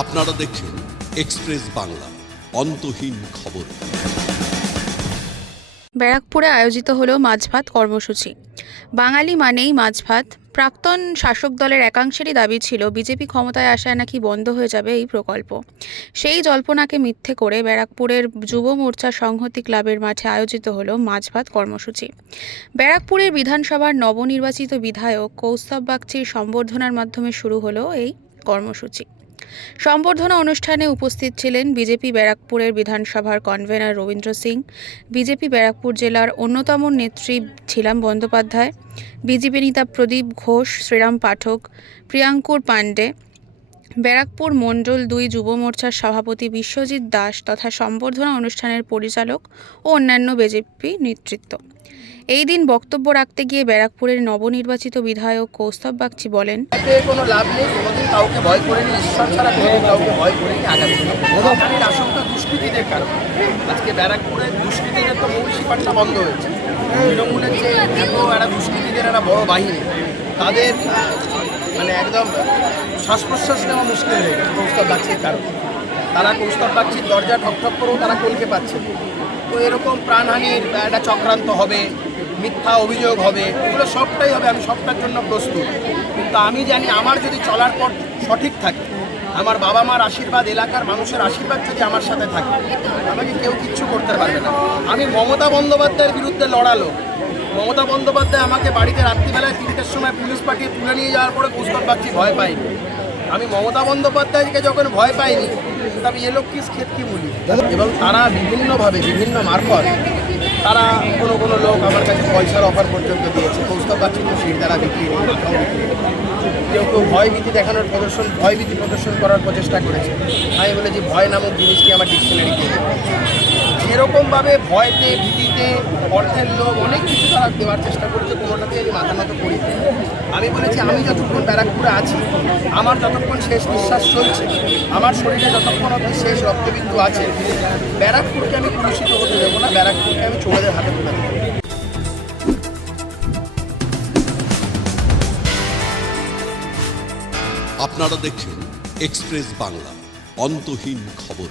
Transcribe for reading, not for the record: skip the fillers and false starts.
আপনারা দেখছেন এক্সপ্রেস বাংলা, অন্তহীন খবর। ব্যারাকপুরে আয়োজিত হলো মাছ ভাত কর্মসূচি। বাঙালি মানেই মাছ ভাত। প্রাক্তন শাসক দলের একাংশেরই দাবি ছিল বিজেপি ক্ষমতায় আসায় নাকি বন্ধ হয়ে যাবে এই প্রকল্প। সেই জল্পনাকে মিথ্যে করে ব্যারাকপুরের যুব মোর্চা সংহতি ক্লাবের মাঠে আয়োজিত হলো মাছ ভাত কর্মসূচি। ব্যারাকপুরের বিধানসভার নবনির্বাচিত বিধায়ক কৌস্তব বাগচির সম্বর্ধনার মাধ্যমে শুরু হলো এই কর্মসূচি। সম্বর্ধনা অনুষ্ঠানে উপস্থিত ছিলেন বিজেপি ব্যারাকপুরের বিধানসভার কনভেনার রবীন্দ্র সিং, বিজেপি ব্যারাকপুর জেলার অন্যতম নেত্রী ঝিলাম বন্দ্যোপাধ্যায়, বিজেপি নেতা প্রদীপ ঘোষ, শ্রীরাম পাঠক, প্রিয়াঙ্কুর পাণ্ডে, ব্যারাকপুর মণ্ডল ২ যুব মোর্চার সভাপতি বিশ্বজিৎ দাস তথা সম্বর্ধনা অনুষ্ঠানের পরিচালক ও অন্যান্য বিজেপি নেতৃত্ব। এই দিন বক্তব্য রাখতে গিয়ে ব্যারাকপুরের নবনির্বাচিত বিধায়ক কৌস্তব বাগচি বলেন, কোনো লাভ নেই, কোনোদিন কাউকে ভয় করেনি, ঈশ্বর ছাড়া কোনোদিন কাউকে ভয় করেনি। আগামী দিনে আশঙ্কা দুষ্কৃতীদের কারণে আজকে ব্যারাকপুরের দুষ্কৃতীদের তো মূল শিকারটা বন্ধ হয়েছে। তৃণমূলের যে এত একটা দুষ্কৃতীদের একটা বড় বাহিনী, তাদের মানে একদম শ্বাস প্রশ্বাস নেওয়া মুশকিল হয়ে গেছে কৌস্তব বাগচির কারণে। তারা কৌস্তব বাগচির দরজা ঠকঠক করেও তারা কলকে পাচ্ছে। তো এরকম প্রাণহানির একটা চক্রান্ত হবে, মিথ্যা অভিযোগ হবে, এগুলো সবটাই হবে। আমি সবটার জন্য প্রস্তুত, কিন্তু আমি জানি আমার যদি চলার পথ সঠিক থাকে, আমার বাবা মার আশীর্বাদ, এলাকার মানুষের আশীর্বাদ যদি আমার সাথে থাকে, আমাকে কেউ কিচ্ছু করতে পারবে না। আমি মমতা বন্দ্যোপাধ্যায়ের বিরুদ্ধে লড়ালো। মমতা বন্দ্যোপাধ্যায় আমাকে বাড়িতে রাত্রিবেলায় 3টের সময় পুলিশ পাঠিয়ে তুলে নিয়ে যাওয়ার পরে কৌস্তব বাগচি ভয় পাইনি। আমি মমতা বন্দ্যোপাধ্যায়কে যখন ভয় পাইনি, তবে এ লোক কিস ক্ষেত কি বলি। এবং তারা বিভিন্নভাবে বিভিন্ন মারফত তারা কোনো লোক আমার কাছে পয়সার অফার পর্যন্ত দিয়েছে। কৌস্তব বাগচি তো সেই দ্বারা বিক্রি নেই, কেউ ভয়ভীতি দেখানোর ভয়ভীতি প্রদর্শন করার প্রচেষ্টা করেছে। আমি বলেছি ভয় নামক জিনিসটি আমার ডিকশনারিতে যেরকমভাবে ভয়তে, ভীতিতে, অর্থের লোভ, অনেক কিছু তারা দেওয়ার চেষ্টা করেছে, কোনোটাতে আমি মাথা নত করি। আমি বলেছি আমি যতক্ষণ ব্যারাকপুরে আছি, আমার যতক্ষণ শেষ নিঃশ্বাস চলছে, আমার শরীরে যতক্ষণ অবধি শেষ রক্তবিন্দু আছে, ব্যারাকপুরকে আমি কলুষিত হতে দেবো না, ব্যারাকপুরকে আমি চোরেদের হাতে তুলে দেবো। আপনারা দেখছেন এক্সপ্রেস বাংলা, অন্তহীন খবর।